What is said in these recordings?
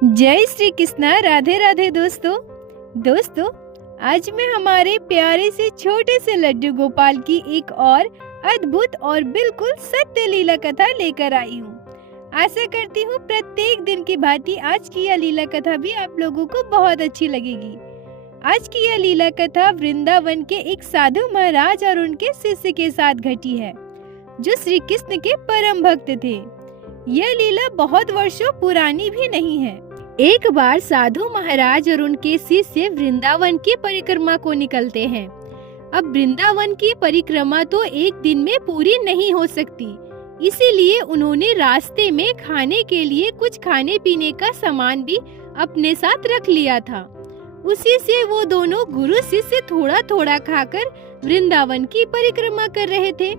जय श्री कृष्णा। राधे राधे दोस्तों, आज मैं हमारे प्यारे से छोटे से लड्डू गोपाल की एक और अद्भुत और बिल्कुल सत्य लीला कथा लेकर आई हूँ। आशा करती हूँ प्रत्येक दिन की भांति आज की यह लीला कथा भी आप लोगों को बहुत अच्छी लगेगी। आज की यह लीला कथा वृंदावन के एक साधु महाराज और उनके शिष्य के साथ घटी है, जो श्री कृष्ण के परम भक्त थे। यह लीला बहुत वर्षों पुरानी भी नहीं है। एक बार साधु महाराज और उनके शिष्य वृंदावन की परिक्रमा को निकलते हैं। अब वृंदावन की परिक्रमा तो एक दिन में पूरी नहीं हो सकती, इसीलिए उन्होंने रास्ते में खाने के लिए कुछ खाने पीने का सामान भी अपने साथ रख लिया था। उसी से वो दोनों गुरु शिष्य थोड़ा थोड़ा खाकर वृंदावन की परिक्रमा कर रहे थे।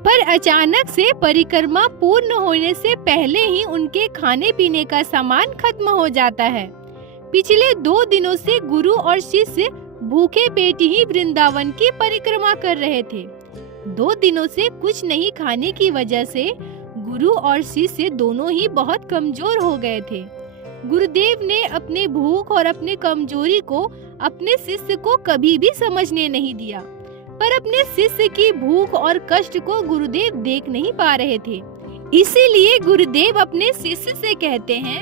पर अचानक से परिक्रमा पूर्ण होने से पहले ही उनके खाने पीने का सामान खत्म हो जाता है। पिछले 2 दिनों से गुरु और शिष्य भूखे पेट ही वृंदावन की परिक्रमा कर रहे थे। 2 दिनों से कुछ नहीं खाने की वजह से गुरु और शिष्य दोनों ही बहुत कमजोर हो गए थे। गुरुदेव ने अपने भूख और अपने कमजोरी को अपने शिष्य को कभी भी समझने नहीं दिया, पर अपने शिष्य की भूख और कष्ट को गुरुदेव देख नहीं पा रहे थे। इसीलिए गुरुदेव अपने शिष्य से कहते हैं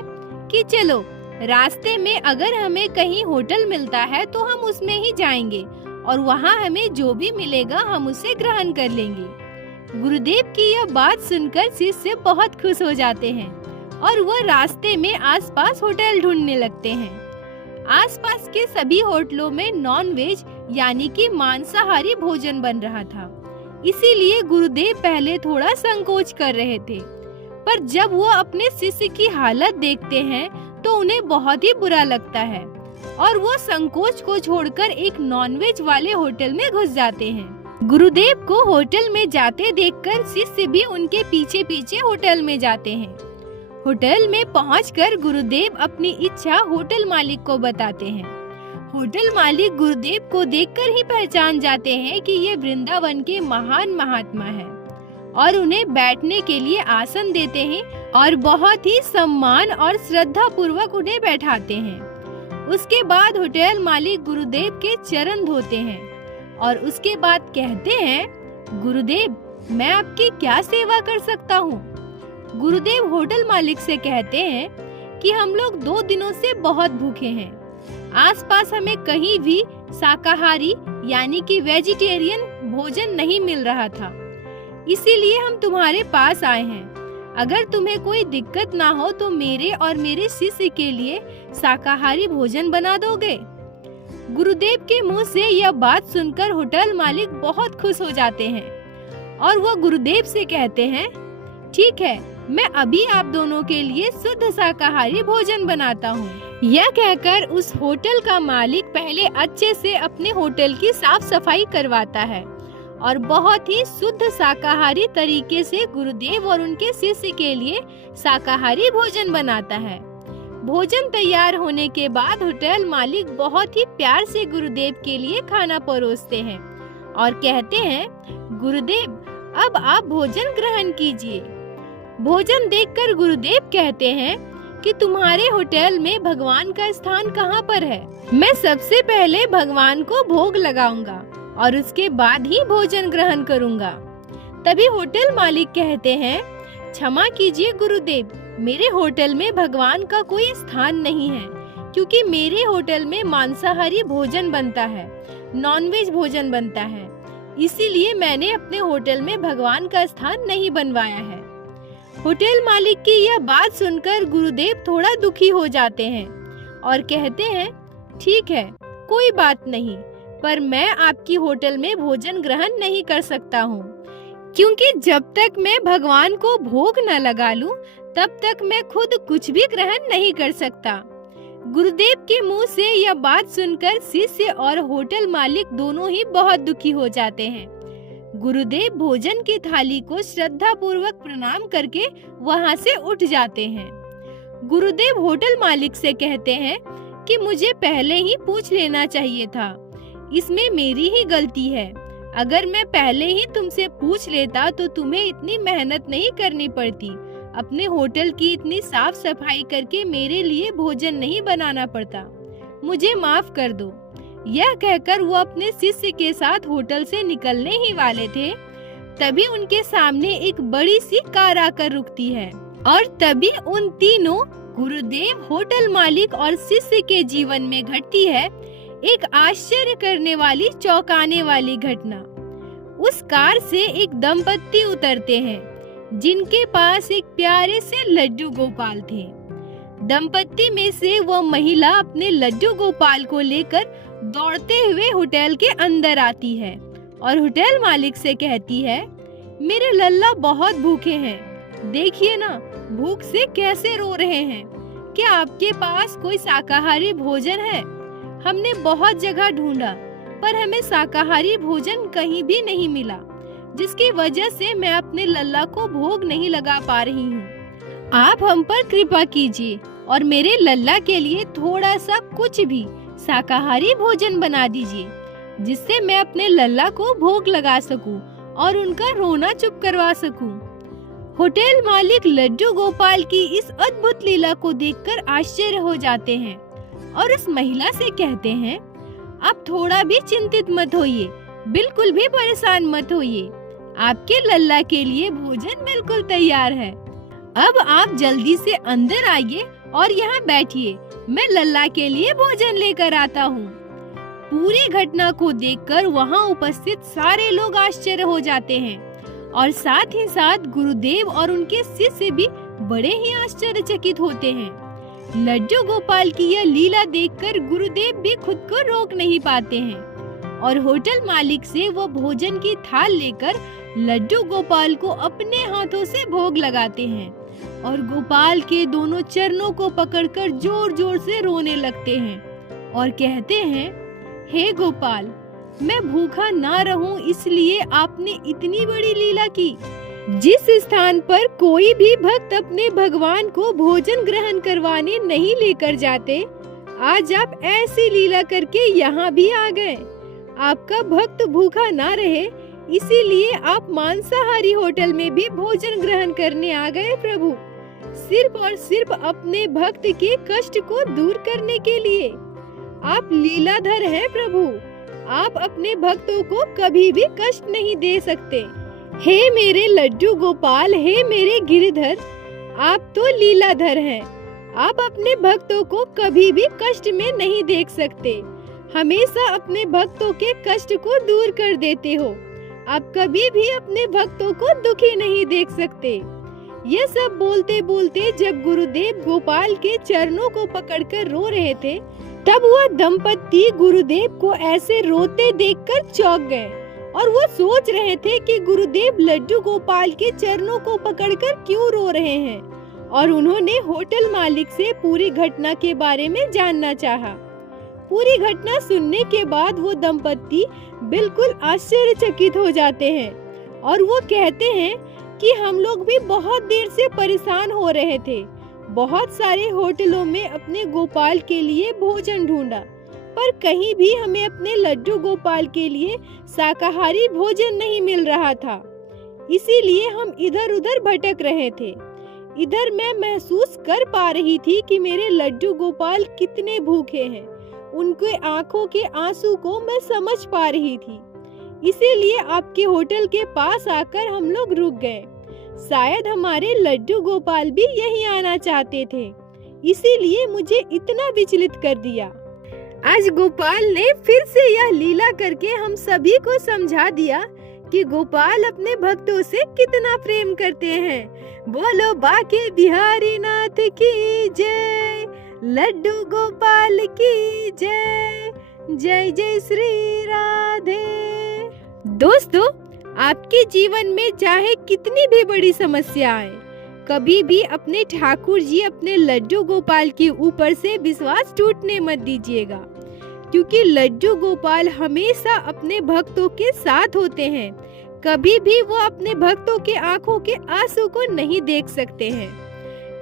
कि चलो, रास्ते में अगर हमें कहीं होटल मिलता है तो हम उसमें ही जाएंगे और वहाँ हमें जो भी मिलेगा हम उसे ग्रहण कर लेंगे। गुरुदेव की यह बात सुनकर शिष्य बहुत खुश हो जाते हैं और वह रास्ते में आसपास होटल ढूंढने लगते हैं। आसपास के सभी होटलों में नॉन वेज यानी कि मांसाहारी भोजन बन रहा था, इसीलिए गुरुदेव पहले थोड़ा संकोच कर रहे थे। पर जब वो अपने शिष्य की हालत देखते हैं तो उन्हें बहुत ही बुरा लगता है और वो संकोच को छोड़कर एक नॉनवेज वाले होटल में घुस जाते हैं। गुरुदेव को होटल में जाते देखकर शिष्य भी उनके पीछे पीछे होटल में जाते हैं। होटल में पहुंचकर गुरुदेव अपनी इच्छा होटल मालिक को बताते हैं। होटल मालिक गुरुदेव को देखकर ही पहचान जाते हैं कि ये वृंदावन के महान महात्मा हैं और उन्हें बैठने के लिए आसन देते हैं और बहुत ही सम्मान और श्रद्धा पूर्वक उन्हें बैठाते हैं। उसके बाद होटल मालिक गुरुदेव के चरण धोते हैं और उसके बाद कहते हैं, गुरुदेव, मैं आपकी क्या सेवा कर सकता हूँ? गुरुदेव होटल मालिक से कहते हैं कि हम लोग 2 दिनों से बहुत भूखे हैं। आसपास हमें कहीं भी शाकाहारी यानी कि वेजिटेरियन भोजन नहीं मिल रहा था, इसीलिए हम तुम्हारे पास आए हैं। अगर तुम्हें कोई दिक्कत ना हो तो मेरे और मेरे शिष्य के लिए शाकाहारी भोजन बना दोगे? गुरुदेव के मुंह से यह बात सुनकर होटल मालिक बहुत खुश हो जाते हैं और वह गुरुदेव से कहते हैं, ठीक है, मैं अभी आप दोनों के लिए शुद्ध शाकाहारी भोजन बनाता हूँ। यह कहकर उस होटल का मालिक पहले अच्छे से अपने होटल की साफ सफाई करवाता है और बहुत ही शुद्ध शाकाहारी तरीके से गुरुदेव और उनके शिष्य के लिए शाकाहारी भोजन बनाता है। भोजन तैयार होने के बाद होटल मालिक बहुत ही प्यार से गुरुदेव के लिए खाना परोसते हैं और कहते हैं, गुरुदेव, अब आप भोजन ग्रहण कीजिए। भोजन देखकर गुरुदेव कहते हैं कि तुम्हारे होटल में भगवान का स्थान कहाँ पर है? मैं सबसे पहले भगवान को भोग लगाऊंगा और उसके बाद ही भोजन ग्रहण करूंगा। तभी होटल मालिक कहते हैं, क्षमा कीजिए गुरुदेव, मेरे होटल में भगवान का कोई स्थान नहीं है, क्योंकि मेरे होटल में मांसाहारी भोजन बनता है, नॉनवेज भोजन बनता है, इसीलिए मैंने अपने होटल में भगवान का स्थान नहीं बनवाया है। होटल मालिक की यह बात सुनकर गुरुदेव थोड़ा दुखी हो जाते हैं और कहते हैं, ठीक है, कोई बात नहीं, पर मैं आपकी होटल में भोजन ग्रहण नहीं कर सकता हूँ, क्योंकि जब तक मैं भगवान को भोग न लगा लूं, तब तक मैं खुद कुछ भी ग्रहण नहीं कर सकता। गुरुदेव के मुंह से यह बात सुनकर शिष्य और होटल मालिक दोनों ही बहुत दुखी हो जाते हैं। गुरुदेव भोजन की थाली को श्रद्धा पूर्वक प्रणाम करके वहां से उठ जाते हैं। गुरुदेव होटल मालिक से कहते हैं कि मुझे पहले ही पूछ लेना चाहिए था, इसमें मेरी ही गलती है। अगर मैं पहले ही तुमसे पूछ लेता तो तुम्हें इतनी मेहनत नहीं करनी पड़ती। अपने होटल की इतनी साफ सफाई करके मेरे लिए भोजन नहीं बनाना पड़ता। मुझे माफ कर दो। यह कहकर वो अपने शिष्य के साथ होटल से निकलने ही वाले थे, तभी उनके सामने एक बड़ी सी कार आकर रुकती है और तभी उन तीनों गुरुदेव, होटल मालिक और शिष्य के जीवन में घटती है एक आश्चर्य करने वाली, चौंकाने वाली घटना। उस कार से एक दंपत्ति उतरते हैं जिनके पास एक प्यारे से लड्डू गोपाल थे। दंपत्ति में से वो महिला अपने लड्डू गोपाल को लेकर दौड़ते हुए होटल के अंदर आती है और होटल मालिक से कहती है, मेरे लल्ला बहुत भूखे हैं, देखिए ना भूख से कैसे रो रहे हैं। क्या आपके पास कोई शाकाहारी भोजन है? हमने बहुत जगह ढूंढा पर हमें शाकाहारी भोजन कहीं भी नहीं मिला, जिसकी वजह से मैं अपने लल्ला को भोग नहीं लगा पा रही हूँ। आप हम पर कृपा कीजिए और मेरे लल्ला के लिए थोड़ा सा कुछ भी शाकाहारी भोजन बना दीजिए, जिससे मैं अपने लल्ला को भोग लगा सकूं और उनका रोना चुप करवा सकूं। होटल मालिक लड्डू गोपाल की इस अद्भुत लीला को देखकर आश्चर्य हो जाते हैं और उस महिला से कहते हैं, आप थोड़ा भी चिंतित मत होइए, बिल्कुल भी परेशान मत होइए, आपके लल्ला के लिए भोजन बिल्कुल तैयार है। अब आप जल्दी से अंदर आइए और यहाँ बैठिए, मैं लल्ला के लिए भोजन लेकर आता हूँ। पूरी घटना को देखकर वहाँ उपस्थित सारे लोग आश्चर्य हो जाते हैं और साथ ही साथ गुरुदेव और उनके शिष्य भी बड़े ही आश्चर्यचकित होते हैं। लड्डू गोपाल की यह लीला देखकर गुरुदेव भी खुद को रोक नहीं पाते हैं और होटल मालिक से वो भोजन की थाल लेकर लड्डू गोपाल को अपने हाथों से भोग लगाते हैं और गोपाल के दोनों चरणों को पकड़कर जोर जोर से रोने लगते हैं और कहते हैं, हे गोपाल, मैं भूखा ना रहूं इसलिए आपने इतनी बड़ी लीला की। जिस स्थान पर कोई भी भक्त अपने भगवान को भोजन ग्रहण करवाने नहीं लेकर जाते, आज आप ऐसी लीला करके यहाँ भी आ गए। आपका भक्त भूखा ना रहे इसीलिए आप मांसाहारी होटल में भी भोजन ग्रहण करने आ गए प्रभु, सिर्फ और सिर्फ अपने भक्त के कष्ट को दूर करने के लिए। आप लीलाधर हैं प्रभु, आप अपने भक्तों को कभी भी कष्ट नहीं दे सकते। हे मेरे लड्डू गोपाल, हे मेरे गिरिधर, आप तो लीलाधर हैं। आप अपने भक्तों को कभी भी कष्ट में नहीं देख सकते, हमेशा अपने भक्तों के कष्ट को दूर कर देते हो। आप कभी भी अपने भक्तों को दुखी नहीं देख सकते। ये सब बोलते बोलते जब गुरुदेव गोपाल के चरणों को पकड़कर रो रहे थे, तब वह दंपत्ति गुरुदेव को ऐसे रोते देखकर चौंक गए और वो सोच रहे थे कि गुरुदेव लड्डू गोपाल के चरणों को पकड़कर क्यों रो रहे हैं और उन्होंने होटल मालिक से पूरी घटना के बारे में जानना चाहा। पूरी घटना सुनने के बाद वो दंपत्ति बिल्कुल आश्चर्यचकित हो जाते हैं और वो कहते हैं कि हम लोग भी बहुत देर से परेशान हो रहे थे, बहुत सारे होटलों में अपने गोपाल के लिए भोजन ढूंढा, पर कहीं भी हमें अपने लड्डू गोपाल के लिए शाकाहारी भोजन नहीं मिल रहा था। इसीलिए हम इधर उधर भटक रहे थे। इधर मैं महसूस कर पा रही थी कि मेरे लड्डू गोपाल कितने भूखे हैं, उनके आंखों के आंसू को मैं समझ पा रही थी। इसीलिए आपके होटल के पास आकर हम लोग रुक गए। शायद हमारे लड्डू गोपाल भी यहीं आना चाहते थे, इसीलिए मुझे इतना विचलित कर दिया। आज गोपाल ने फिर से यह लीला करके हम सभी को समझा दिया कि गोपाल अपने भक्तों से कितना प्रेम करते हैं। बोलो बाके बिहारी नाथ की जय, लड्डू गोपाल की जय, जय जय श्री राधे। दोस्तों, आपके जीवन में चाहे कितनी भी बड़ी समस्या आए, कभी भी अपने ठाकुर जी, अपने लड्डू गोपाल के ऊपर से विश्वास टूटने मत दीजिएगा, क्योंकि लड्डू गोपाल हमेशा अपने भक्तों के साथ होते हैं। कभी भी वो अपने भक्तों के आंखों के आंसू को नहीं देख सकते हैं।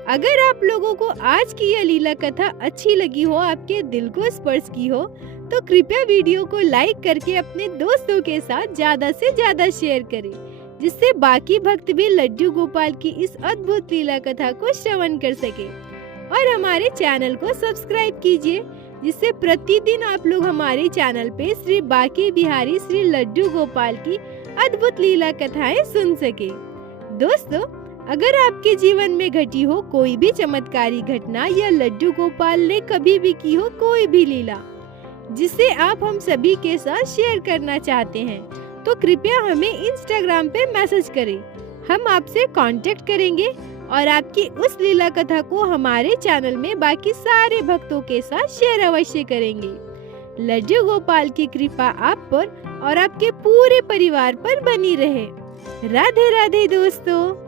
अगर आप लोगों को आज की यह लीला कथा अच्छी लगी हो, आपके दिल को स्पर्श की हो, तो कृपया वीडियो को लाइक करके अपने दोस्तों के साथ ज्यादा से ज्यादा शेयर करें, जिससे बाकी भक्त भी लड्डू गोपाल की इस अद्भुत लीला कथा को श्रवण कर सके। और हमारे चैनल को सब्सक्राइब कीजिए, जिससे प्रतिदिन आप लोग हमारे चैनल पे श्री बांके बिहारी श्री लड्डू गोपाल की अद्भुत लीला कथाएं सुन सके। दोस्तों, अगर आपके जीवन में घटी हो कोई भी चमत्कारी घटना या लड्डू गोपाल ने कभी भी की हो कोई भी लीला जिसे आप हम सभी के साथ शेयर करना चाहते हैं, तो कृपया हमें इंस्टाग्राम पे मैसेज करें। हम आपसे कांटेक्ट करेंगे और आपकी उस लीला कथा को हमारे चैनल में बाकी सारे भक्तों के साथ शेयर अवश्य करेंगे। लड्डू गोपाल की कृपा आप पर और आपके पूरे परिवार पर बनी रहे। राधे राधे दोस्तों।